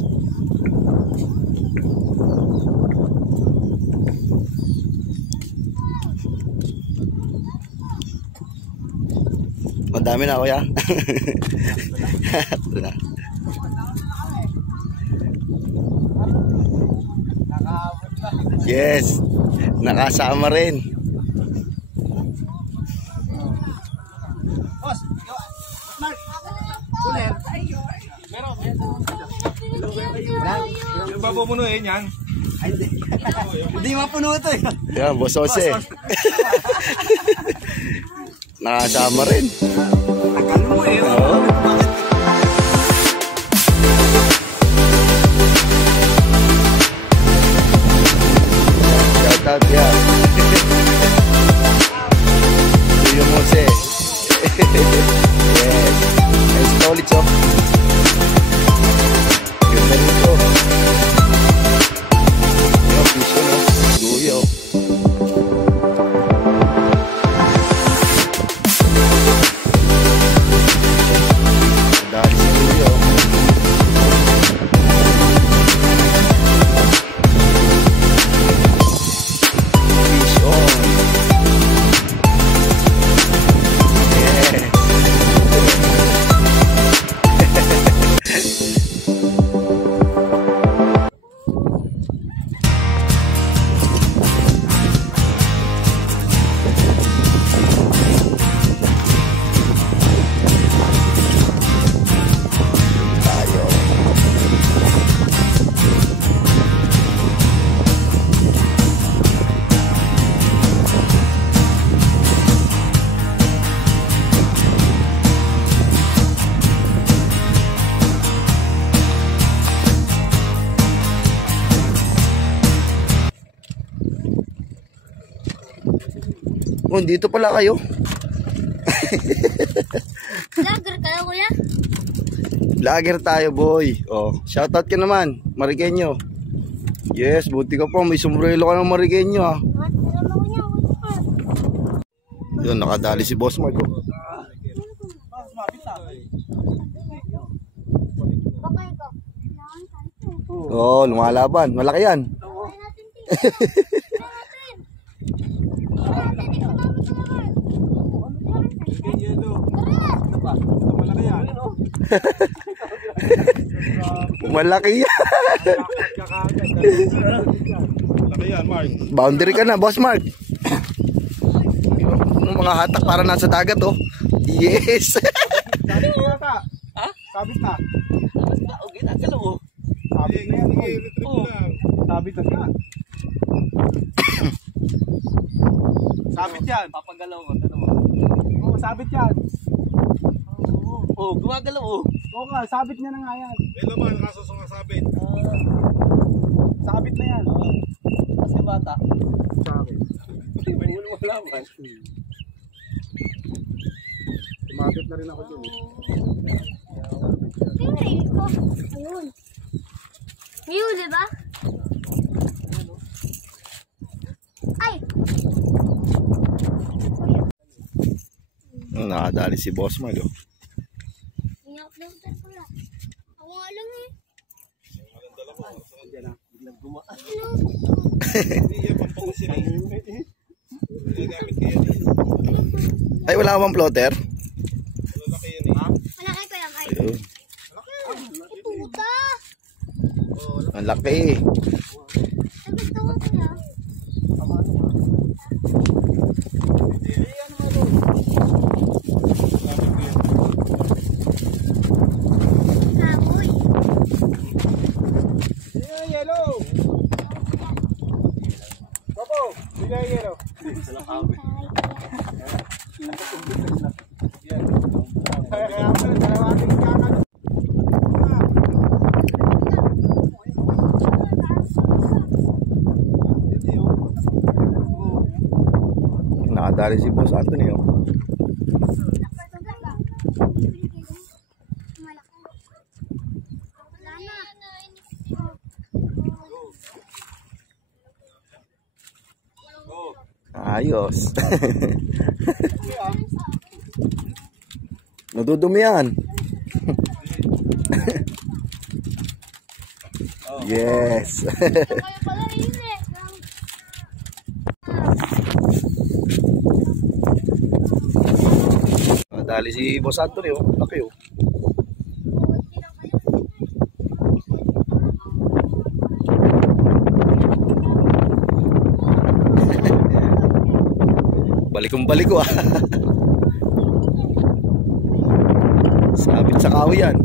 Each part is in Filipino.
boss. Madami na kuya. Ito na. Yes, nakasama rin. Boss, Mark. Kuler. Meron. Yung babupunuin yan. Ay, hindi. Hindi mapuno ito eh. Yan, boss Jose. Nakasama rin. Akal mo eh. Oo. Shout out yan. Tuyo Jose. Yes. Nice to ulit, oh. Ganda nito. Yung piso, no? Tuyo. Dahil si Tuyo. Piso. Yes. Tayo. Oh, dito pala kayo. Vlogger kayo, kuya? Vlogger tayo, boy. Oh, shoutout ka naman, Mariqueño. Yes, buti ka po, may sombrero ka ng Mariqueño, ah. Yun, nakadali si Boss Mark, oh. Oh, lumalaban. Malaki yan. Malaki yan. Laki yan, Mark. Boundary ka na, Boss Mark. Yung mga hatak para nasa dagat, oh. Yes. Sabit na yata. Ha? Sabit na. Okay, nakalaw mo. Sabit na yan. Retrieve mo lang. Sabit na siya. Sabit yan. Papagalaw ko, tanong mo. Oo, sabit yan. Oh, gumagalaw oh. Oo nga, sabit niya na nga yan. Yan naman, kaso sumasabit. Sabit na yan. Kasi bata. Sabit. Hindi mo malaman. Sumabit na rin ako dyan. Tingnan ko. Ayun. Ayun, di ba? Ay! Nakadali si Boss Mark, oh. Ina-uploadan ko lang. Ako nga lang eh. Biglang gumaan. Hindi yan, pampangusin eh. Gagamit ka yan eh. Ay, wala ka bang plotter? Lalaki yan eh. Malaki pa lang. Ay, Ayun. puta! Ang laki. Nagagtawa ko na. Kaboy. Bigay yellow. Papo, bigay yellow. Kaya pala, dalawang kanan. Nakadali si Boss Anthony, oh. Ayos. Nadudumi yan. Yes. Kayo pala yun eh. Dali si Boss Anthony, oh. Laki, oh. Balik ko, ah. Sabit sa kahoy yan.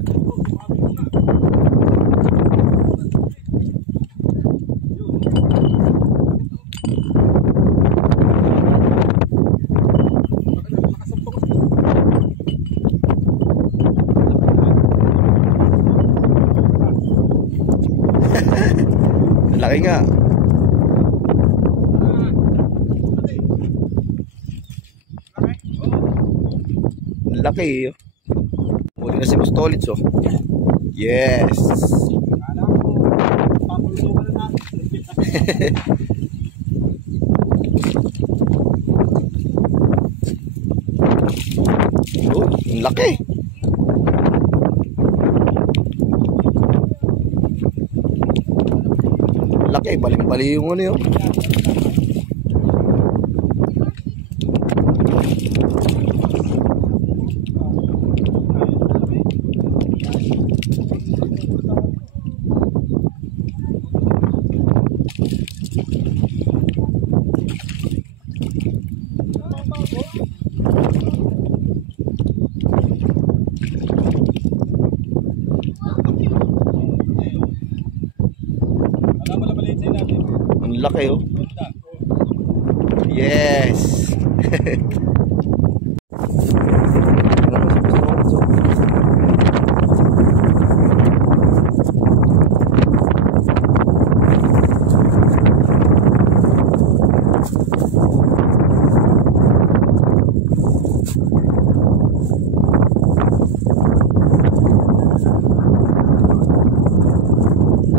Laki nga. Laki, oh. Muli na si Boss Tolits, oh. Yes. Oh, ang laki. Laki, baling-bali yung ano yun. Ang laki, oh. Yes.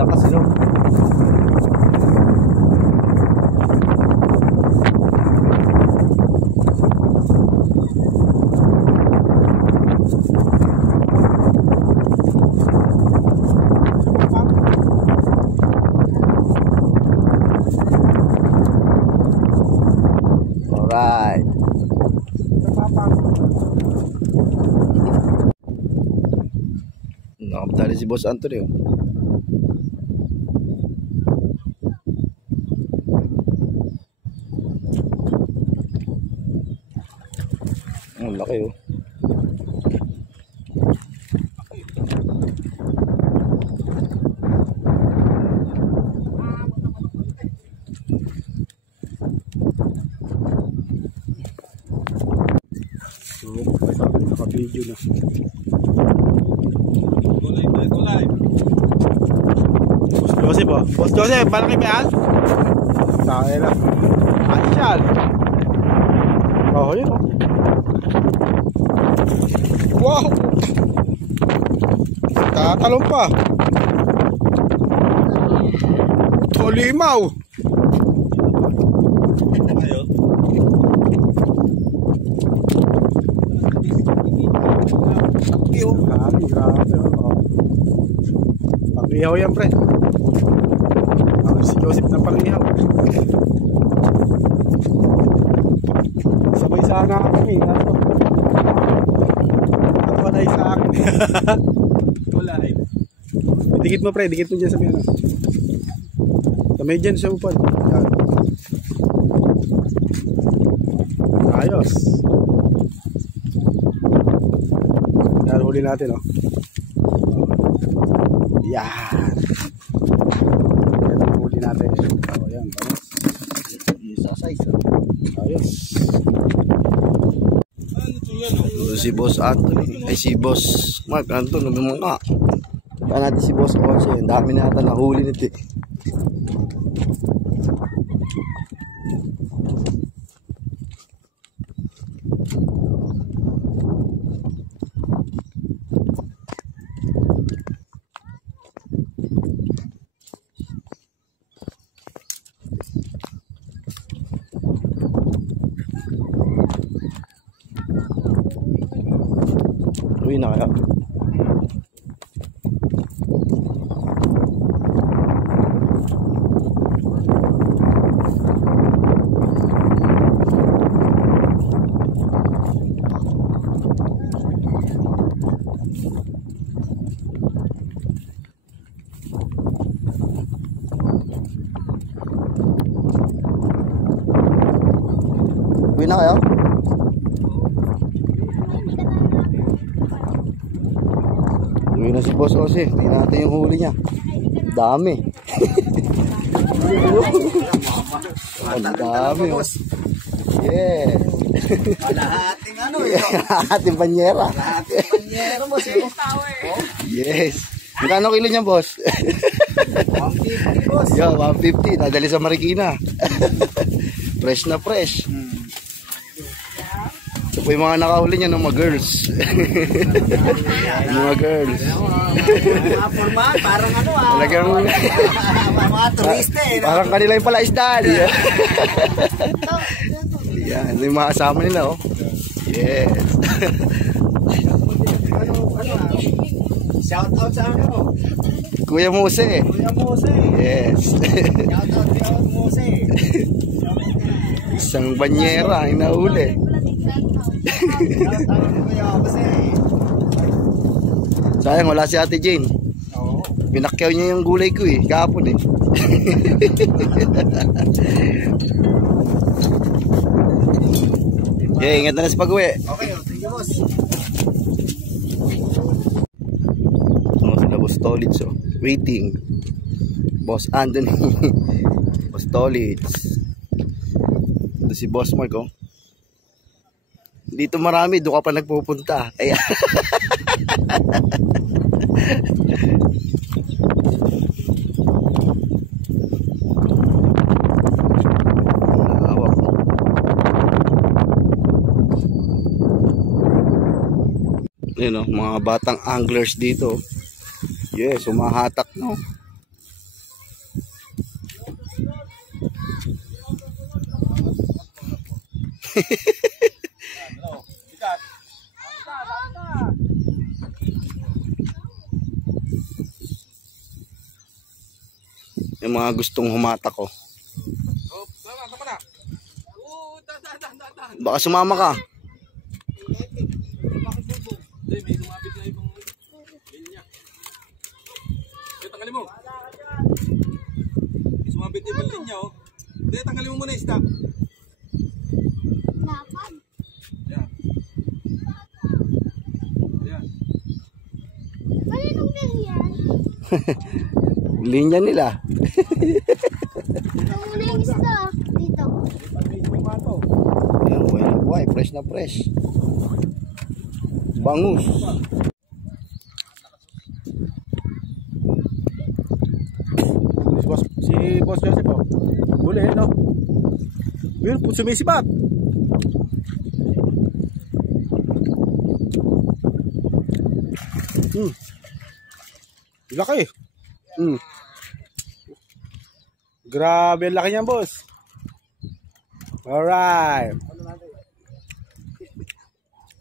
Lakas, no? Alright. Nakapatali si Boss Anthony, oh. Ang laki, oh. So, naka-video na. Go live. Boss Joseph, oh. Boss Joseph, malaki ba yan? Sakay lang. Ayos yan. Oh, yun, oh. Wow! Tatalong pa. Tolimaw. Ayun. Grabe, oh. Pang-ihaw yan, pre. Si Joseph na pang-ihaw. Sabay sana kami. Ako na sa akin. Wala eh. Dikit mo, pre. Dikit mo dyan sa may ano. Sa may dyan sa upan. Yan. Ayos. Yan, huli natin, oh. Yan. Yan ang huli natin. Oh, yan. Isa size, oh. Ayos. So, si Boss Anthony, ay si Boss Mark Anton, mga. Tataan natin si Boss Onse. Ang dami na natin nahuli nito, eh. Uwi na kaya. na kayo? Uwi na si Boss Jose. Tingnan natin yung huli niya. Dami. Ang dami. Oh. Yes. Kalahating ano Ating panyera. Panyero mo siya. Yes. Magkano kilo niya, boss? 150 boss. Yo, 150. Nadali sa Marikina. Fresh na fresh. Ito po yung mga nakahuli niya ng mga girls. Yung mga girls. Mga formal, parang ano Talagang mga turista eh. parang kanila yung pala isdaan. Yan, yung mga kasama nila, oh. Yes. Shout out sa ano? Kuya Mose. Kuya Mose. Yes. Shout out Kuya Mose. Isang banyera ang nahuli. Shout out Kuya Mose. Sayang, wala si Ate Jane. Oo. Pinakyaw niya yung gulay ko eh, kahapon eh. Okay, ingat na sa pag-uwi. Okay, thank you boss. Sila Boss Tolits, oh. Waiting. Boss Anthony. Boss Tolits. Ito si Boss Mark, oh. Dito marami, doon ka pa nagpupunta. Ayan. Yun, no, mga batang anglers dito. Yes, humahatak, no. Yung mga gustong humatak, oh. Baka sumama ka. Hindi, may lumapit na ibang linya. Tanggalin mo. May sumabit na ibang linya, oh. Hindi, tanggalin mo muna yung stock. Lapad. Yan. Yan. Malinong din yan. Linya nila. Ito muna yung isda. Dito. Ayan, buhay na buhay. Fresh na fresh. Bangus. Si Boss Joseph, oh. Huli, no? Yun, sumisipat. Laki. Grabe, ang laki niyan, boss. Alright.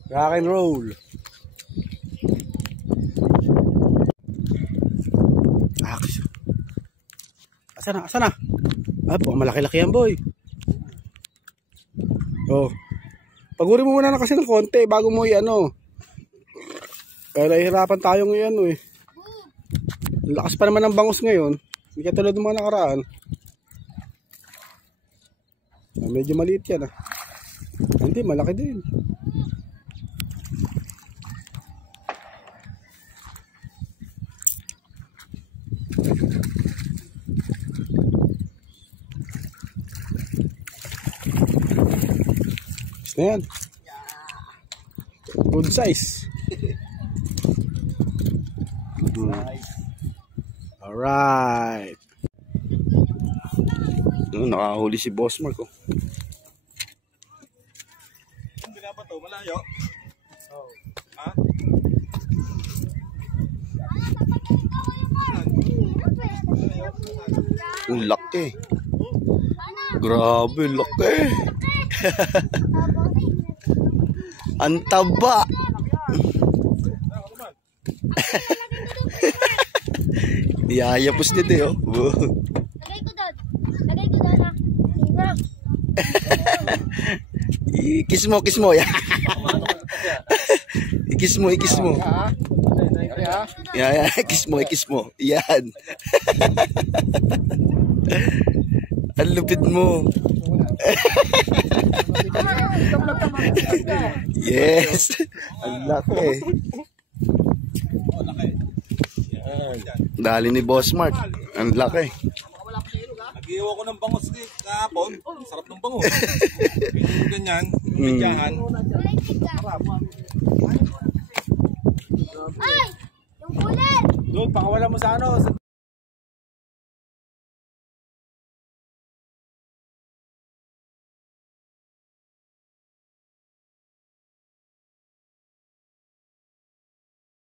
Rock and roll. Action. Asa na? Asa na? Ah, malaki-laki yan, boy. Oh. Paguri mo muna na kasi ng konti bago mo i-ano. Kaya nahihirapan tayong i-ano eh. Lakas pa naman ng bangus ngayon. Hindi katulad ng mga nakaraan. Medyo maliit yan ah. Hindi, malaki din. Ayan. Good size. Alright. Nakahuli si Boss Mark, oh. Hindi na ba ito? Malayo? Oo. Ha? Ang laki. Grabe, laki. Ang taba. Iyayapos nito eh, oh. Lagay ko doon. Lagay ko doon ha. Tingnan. Ikis mo, kiss mo. Ikis mo, ikis mo. Yan, ikis mo, ikis mo. Yan. Ang lupit mo. Yes. Ang laki. Oh, laki. Yan. Dali ni Boss Mark. Ang laki. Nag-iwa ko ng bangus kahapon. Sarap ng bangus. Ganyan. Medyahan. Ay! Yung kulit! Doon, pakawala mo sa ano.